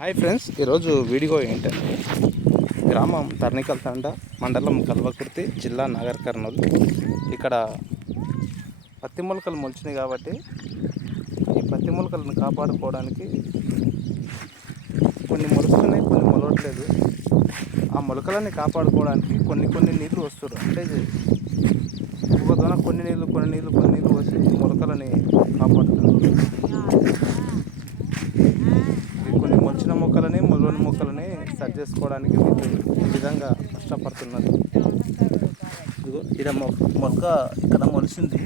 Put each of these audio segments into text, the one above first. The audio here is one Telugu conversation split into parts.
హాయ్ ఫ్రెండ్స్ ఈరోజు వీడియో ఏంటంటే గ్రామం తర్నికల్ తండ మండలం కల్వకుర్తి జిల్లా నాగర్ కర్నూలు. ఇక్కడ పత్తి మొలకలు మొలిచినాయి కాబట్టి ఈ పత్తి మొలకలను కాపాడుకోవడానికి కొన్ని మొలుస్తున్నాయి కొన్ని మొలవట్లేదు. ఆ మొలకలని కాపాడుకోవడానికి కొన్ని కొన్ని నీళ్ళు వస్తారు అంటే ఒక దొన కొన్ని నీళ్ళు కొన్ని నీళ్ళు కొన్ని నీళ్ళు వచ్చి మొలకలని కాపాడుతున్నారు ఈ కొన్ని మొలిచిన మొక్కలని మొలవని మొక్కలని సెట్ చేసుకోవడానికి ఈ విధంగా కష్టపడుతున్నారు ఇదిగో ఇక్కడ మొక్క ఇక్కడ మొలిసింది.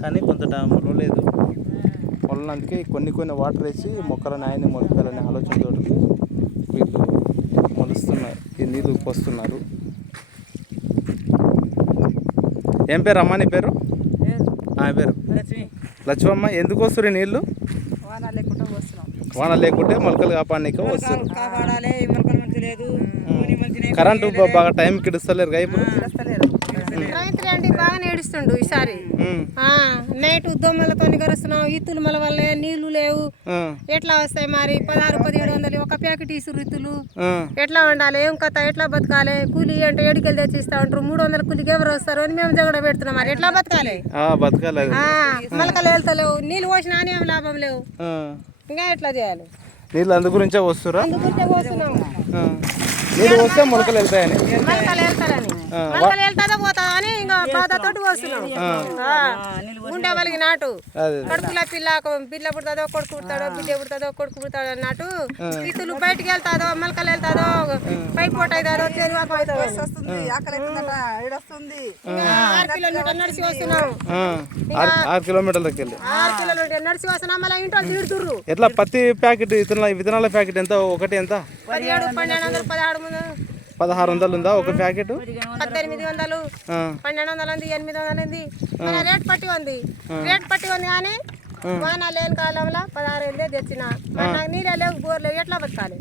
కానీ కొంత మొలవలేదు మొలనందుకే కొన్ని కొన్ని వాటర్ వేసి మొక్కలను ఆయన్ని మొలకాలనే ఆలోచనతో వీళ్ళు మొలుస్తున్నారు ఈ నీళ్ళు పోస్తున్నారు. ఏం పేరు అమ్మ నీ పేరు? ఆ పేరు? లక్ష్మమ్మ ఎందుకు వస్తారు నీళ్ళు? వాన లేకుంటే మొలకలు కాపాడనీకి లేదు. కరెంటు బాగా టైంకి ఇడుస్తలేరు. రైతులు అండి బాగా ఏడుస్తుండు ఈసారి. నైట్ దోమలతో గరుస్తున్నాం ఈతులు మల వల్ల నీళ్ళు లేవు. ఎట్లా వస్తాయి మరి? పదహారు పదిహేడు వందలు ఒక ప్యాకెట్ ఇసురు ఇత్తులు. ఎట్లా ఉండాలి ఏం కథ? ఎట్లా బతకాలి? కూలి అంటే ఏడుకెళ్ళి తెచ్చి ఇస్తా ఉంటారు. మూడు వందల కూలికి ఎవరు వస్తారు అని మేము జగడ పెడుతున్నాం మరి. ఎట్లా బతకాలి? ఆ, బతకాలి మొలకలు వెళ్తలేవు. నీళ్ళు పోసినా అని ఏం లాభం లేవు. ఇంకా ఎట్లా చేయాలి? నీళ్ళు అందు గురించే వస్తురా. నీళ్ళు వస్తే మొలకలు వెళ్తాయని. మొలకలు వెళ్తాదో పోతుందా అని ఇంకా బాధతోటి పోస్తున్నాం. ఆ, గుండె వాళ్ళకి నాటు అదే కడుపుల పిల్ల పిల్ల పుడతాదో కొడుకు పుడతాడో బిడ్డ పుడతాదో కొడుకు పుడతాడో అన్నట్టు ఇతులు బయటికి వెళ్తాదో మొలకలు వెళ్తాదో ఆరు కిలోమీటర్ నడిచి వస్తున్నాం ఆ, ఆరు ఆరు కిలోమీటర్లకి వెళ్ళి. ఆరు కిలోమీటర్ నడిచి వస్తున్నాం మళ్ళీ ఇంట్లో తిడుతుర్రు. ఎట్లా పత్తి ప్యాకెట్ విత్తనాల విత్తనాల ప్యాకెట్ ఎంత? ఒకటి ఎంత? పదిహేడు పన్నెండు వందలు పదహారు ముందు. పదహారు వందలు ఉందా ఒక ప్యాకెట్? పద్దెనిమిది వందలు. ఆ, పన్నెండు వందలు ఉంది ఎనిమిది వందలు ఉంది. మన రేట్ పట్టి ఉంది. రేట్ పట్టి ఉంది కానీ వాన లేని కాలంలో పదహారు వేలు తెచ్చిన నాకు నీళ్ళే లేవు బోర్ లేవు ఎట్లా బతకాలి?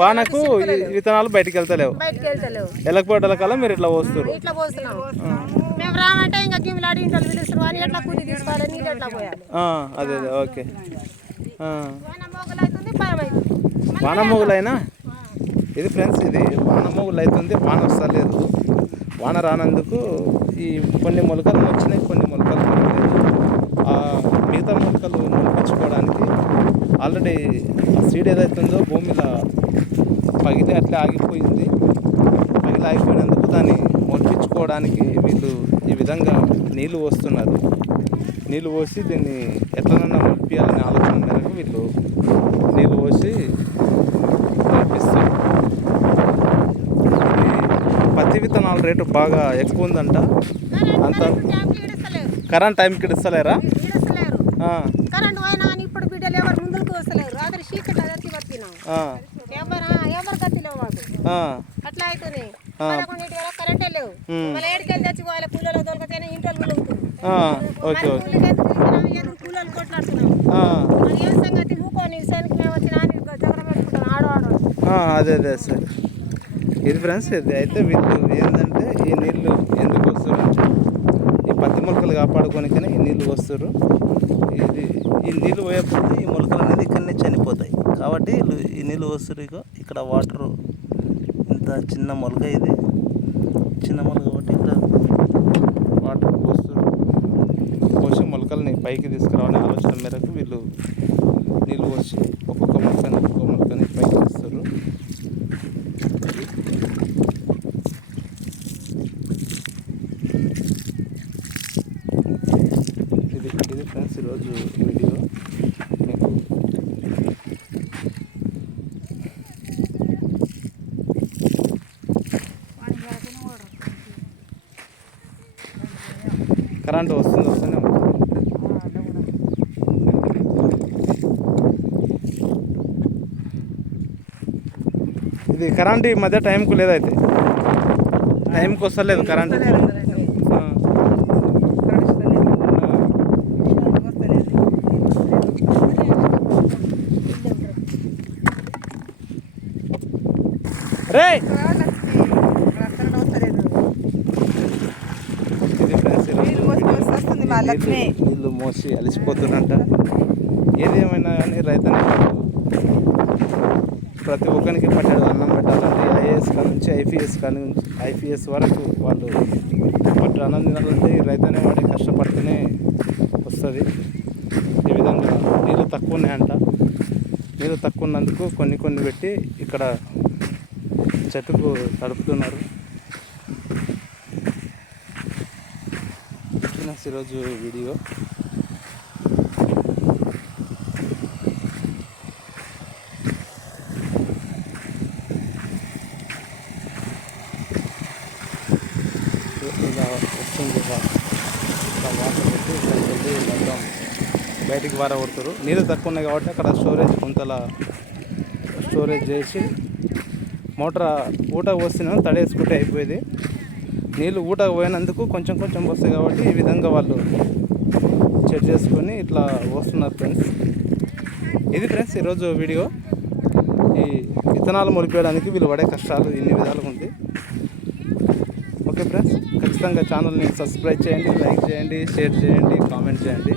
వానకు విత్తనాలు బయటికి వెళ్తలేవు. బయటికి వెళ్తలేవు. కల్లా మీరు ఇట్లా వస్తారు ఇట్లా పోస్తున్నాం మేము రామంటే ఇంకా గిమ్లాడి ఇంట్లో పిలుస్తున్నాం అని ఎట్లా కూలి తీసుకోవాలి నీళ్ళు ఎట్లా పోయాలి? అదే అదే ఓకే. వాన మొగులైనా? ఇది ఫ్రెండ్స్ ఇది వాన మొగులు అవుతుంది వాన వస్తలేదు. వాన రానందుకు ఈ కొన్ని మొలకలు వచ్చినాయి కొన్ని మొలకలు ఆ మిగతా మొలకలు మొలిపించుకోవడానికి ఆల్రెడీ సీడ్ ఏదైతుందో భూమిలో పగిలి అట్లా ఆగిపోయింది. పగిలి ఆగిపోయినందుకు దాన్ని మొలిపించుకోవడానికి వీళ్ళు ఈ విధంగా నీళ్ళు పోస్తున్నారు. నీళ్ళు పోసి దీన్ని ఎట్లనన్నా మొలిపియాలనే ఆలోచన మేరకు వీళ్ళు నీళ్ళు పోసి మొలిపిస్తారు ఇది పత్తి విత్తనాల రేటు బాగా ఎక్కువ ఉందంట. అంత కరెంట్ టైంకి ఇస్తలేరా? ఈడుస్తలేరు ఆ, కరెంట్ పోయినా అని ఇప్పుడు బిడ్డలు ఎవరు ముందుకు వస్తలేరు. రాత్రి చీకటి అదర్చి బతికినాం ఆ, ఎవరు ఎవరు గతిలేవు మాకు. ఆ, అట్లా అవుతుంది పదకొండింటి వరకు కరెంటే లేవు. ఉమ్. మళ్ళీ ఏడుకెళ్ళి తెచ్చి వాళ్ళ కూలలో దొరికితేనే ఇంట్లో వెలుగుతుంది ఆ, ఓకే ఓకే. కూలీకి ఎదురు తిరిగినాం, ఎదురు కూలీలు కొట్లాడుతున్నాం ఆ, మరి ఏం సంగతి? ఊకోని సైనికి మేము వచ్చినా అని జగడ పెట్టుకుంటాం ఆడు ఆడు ఆ, అదే అదే సార్ ఇది ఫ్రెండ్స్ ఇది అయితే వీళ్ళు ఏంటంటే ఈ నీళ్ళు ఎందుకు వస్తారు ఈ పత్తి మొలకలు కాపాడుకోనికనే ఈ నీళ్ళు వస్తారు ఇది ఈ నీళ్ళు పోయకపోతే ఈ మొలకలు అనేది ఇక్కడనే చనిపోతాయి. కాబట్టి వీళ్ళు ఈ నీళ్ళు వస్తారు ఇగో ఇక్కడ వాటర్ ఇంత చిన్న మొలక ఇది. చిన్న మొలక కాబట్టి ఇక్కడ వాటర్ పోస్తారు పోసి మొలకల్ని పైకి తీసుకురావాలనే ఆలోచన మేరకు వీళ్ళు నీళ్ళు పోసి ఒక్కొక్క మొలకని ఒక్కొక్క మొలక పైకి తీస్తారు ఇది ఇది ఫ్రెండ్స్ ఈరోజు వీడియో మీకు కరెంట్ వస్తుంది వస్తూనే ఉంటుంది. ఇది కరెంట్ ఈ మధ్య టైంకు లేదైతే. టైంకి వస్తలేదు కరెంట్. రే ఇది ఫ్రెండ్స్ ఈరోజు నీళ్ళు మోసుకొని వస్తుంది మా లక్ష్మి నీళ్ళు మోసి అలసిపోతున్నంట ఏది ఏమైనా కానీ రైతనే వాళ్ళు ప్రతి ఒక్కరికి పట్టాడు అన్నం పెట్టాలంటే ఐఏఎస్ కాడ నుంచి ఐపీఎస్ కాడ నుంచి ఐపీఎస్ వరకు వాళ్ళు పట్టు అన్నం తినాలంటే రైతనే వాడి కష్టపడితేనే వస్తుంది. ఈ విధంగా నీళ్ళు తక్కువ ఉన్నాయంట. నీళ్ళు తక్కువ ఉన్నందుకు కొన్ని కొన్ని పెట్టి ఇక్కడ చెట్టుకు తడుపుతున్నారు. ఫ్రెండ్స్ ఈరోజు వీడియో. ఇలా వస్తుంది ఇలా. వాటర్ పెట్టి ఇక్కడికి వెళ్ళి మొత్తం బయటికి వారగొడుతారు నీళ్ళు తక్కువ ఉన్నాయి కాబట్టి అక్కడ స్టోరేజ్ కొంతలా స్టోరేజ్ చేసి మోటార్ ఊట పోస్తున్నాం తడేసుకుంటే అయిపోయేది. నీళ్ళు ఊట పోయినందుకు కొంచెం కొంచెం వస్తాయి కాబట్టి ఈ విధంగా వాళ్ళు చెక్ చేసుకొని ఇట్లా వస్తున్నారు ఫ్రెండ్స్ ఇది ఫ్రెండ్స్ ఈరోజు వీడియో ఈ విత్తనాలు మొలిపేయడానికి వీళ్ళు పడే కష్టాలు ఇన్ని విధాలుగా ఉంది. ఓకే ఫ్రెండ్స్ ఖచ్చితంగా ఛానల్ని సబ్స్క్రైబ్ చేయండి లైక్ చేయండి షేర్ చేయండి కామెంట్ చేయండి.